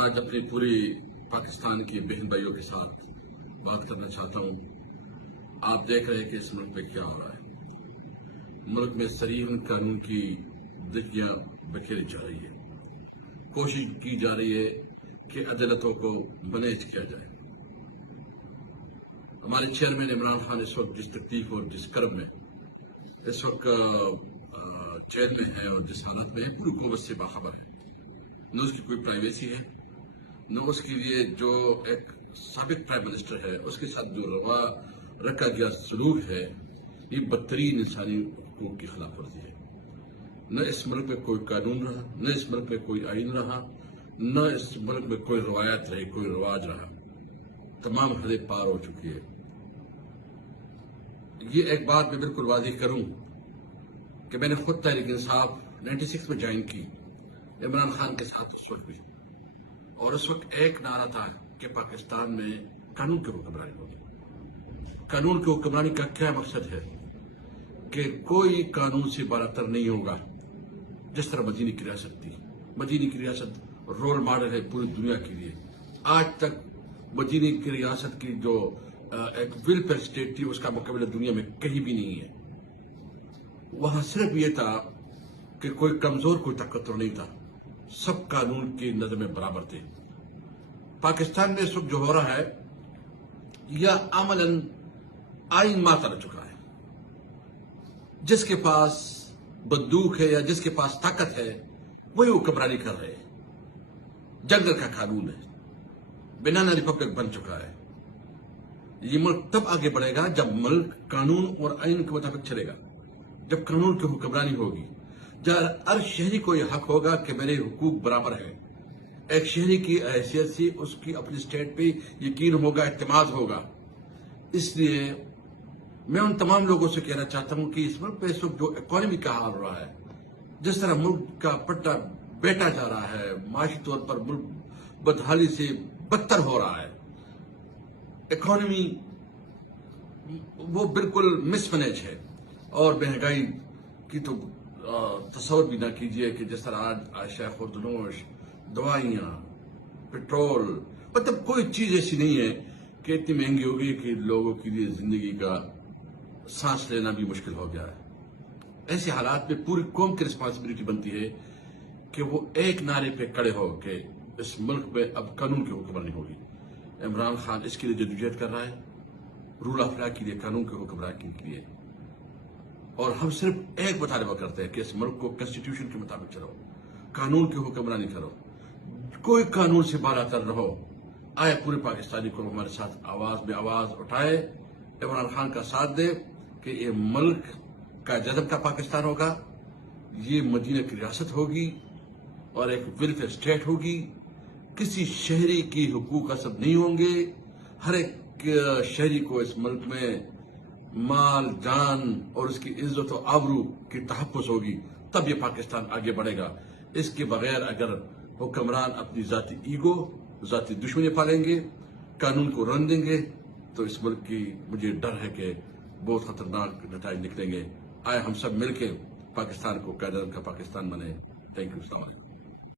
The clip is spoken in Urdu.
آج اپنی پوری پاکستان کی بہن بھائیوں کے ساتھ بات کرنا چاہتا ہوں۔ آپ دیکھ رہے ہیں کہ اس ملک میں کیا ہو رہا ہے۔ ملک میں صریحاً قانون کی دھجیاں بکھیری جا رہی ہے۔ کوشش کی جا رہی ہے کہ عدالتوں کو مینیج کیا جائے۔ ہمارے چیئرمین عمران خان اس وقت جس تکلیف اور جس کرب میں اس وقت جیل میں ہے اور جس حالت میں پوری حکومت سے باخبر ہے، نہ اس کی کوئی پرائیویسی ہے، نہ اس کے لیے جو ایک سابق پرائم منسٹر ہے اس کے ساتھ جو روا رکھا گیا سلوک ہے، یہ بدترین انسانی حقوق کی خلاف ورزی ہے۔ نہ اس ملک میں کوئی قانون رہا، نہ اس ملک میں کوئی آئین رہا، نہ اس ملک میں کوئی روایت رہی، کوئی رواج رہا۔ تمام حدیں پار ہو چکی ہے۔ یہ ایک بات میں بالکل واضح کروں کہ میں نے خود تحریک انصاف 96 میں جوائن کی، عمران خان کے ساتھ اس وقت بھی، اور اس وقت ایک نعرہ تھا کہ پاکستان میں قانون کی حکمرانی ہوگی۔ قانون کی حکمرانی کا کیا مقصد ہے کہ کوئی قانون سے بالاتر نہیں ہوگا۔ جس طرح مدینہ کی ریاست تھی، مدینہ کی ریاست رول ماڈل ہے پوری دنیا کے لیے۔ آج تک مدینہ کی ریاست کی جو ایک ویلفیئر اسٹیٹ تھی، اس کا مقابلہ دنیا میں کہیں بھی نہیں ہے۔ وہاں صرف یہ تھا کہ کوئی کمزور کوئی طاقتور نہیں تھا، سب قانون کی نظر میں برابر تھے۔ پاکستان میں اس وقت جو ہو رہا ہے یہ عملاً آئین ماتا رہ چکا ہے۔ جس کے پاس بندوق ہے یا جس کے پاس طاقت ہے وہی حکمرانی کر رہے ہیں۔ جنگل کا قانون ہے، بنانا ریپبلک بن چکا ہے۔ یہ ملک تب آگے بڑھے گا جب ملک قانون اور آئین کے مطابق چلے گا، جب قانون کی حکمرانی ہوگی، جب ہر شہری کو یہ حق ہوگا کہ میرے حقوق برابر ہیں۔ ایک شہری کی حیثیت سے اس کی اپنی اسٹیٹ پہ یقین ہوگا، اعتماد ہوگا۔ اس لیے میں ان تمام لوگوں سے کہنا چاہتا ہوں کہ اس ملک پہ اس وقت جو اکانومی کا حال ہو رہا ہے، جس طرح ملک کا پٹا بیٹا جا رہا ہے، معاشی طور پر ملک بدحالی سے بدتر ہو رہا ہے۔ اکانومی وہ بالکل مس مینج ہے، اور مہنگائی کی تو تصور بھی نہ کیجئے کہ جس طرح آج اشیاء خوردنوش، دوائیاں، پٹرول، مطلب کوئی چیز ایسی نہیں ہے کہ اتنی مہنگی ہوگی کہ لوگوں کے لیے زندگی کا سانس لینا بھی مشکل ہو گیا ہے۔ ایسے حالات میں پوری قوم کی رسپانسبلٹی بنتی ہے کہ وہ ایک نعرے پہ کھڑے ہو کہ اس ملک میں اب قانون کی حکمرانی ہوگی۔ عمران خان اس کے لیے جدوجہد کر رہا ہے، رول آف لا کے لیے، قانون کی حکمرانی کے لیے، اور ہم صرف ایک مطالبہ کرتے ہیں کہ اس ملک کو کنسٹیٹیوشن کے مطابق چلو، قانون کی حکمرانی کرو، کوئی قانون سے بالاتر رہو۔ آئے پورے پاکستانی کو ہمارے ساتھ آواز میں آواز اٹھائے، عمران خان کا ساتھ دے کہ یہ ملک کا جذب کا پاکستان ہوگا، یہ مدینہ کی ریاست ہوگی اور ایک ویلفیئر اسٹیٹ ہوگی۔ کسی شہری کی حقوق غصب نہیں ہوں گے۔ ہر ایک شہری کو اس ملک میں مال، جان اور اس کی عزت و آبرو کی تحفظ ہوگی، تب یہ پاکستان آگے بڑھے گا۔ اس کے بغیر اگر حکمران اپنی ذاتی ایگو، ذاتی دشمنی پالیں گے، قانون کو رن دیں گے، تو اس ملک کی مجھے ڈر ہے کہ بہت خطرناک نتائج نکلیں گے۔ آئے ہم سب مل کے پاکستان کو قائد اعظم کا پاکستان بنائیں۔ تھینک یو، السلام علیکم۔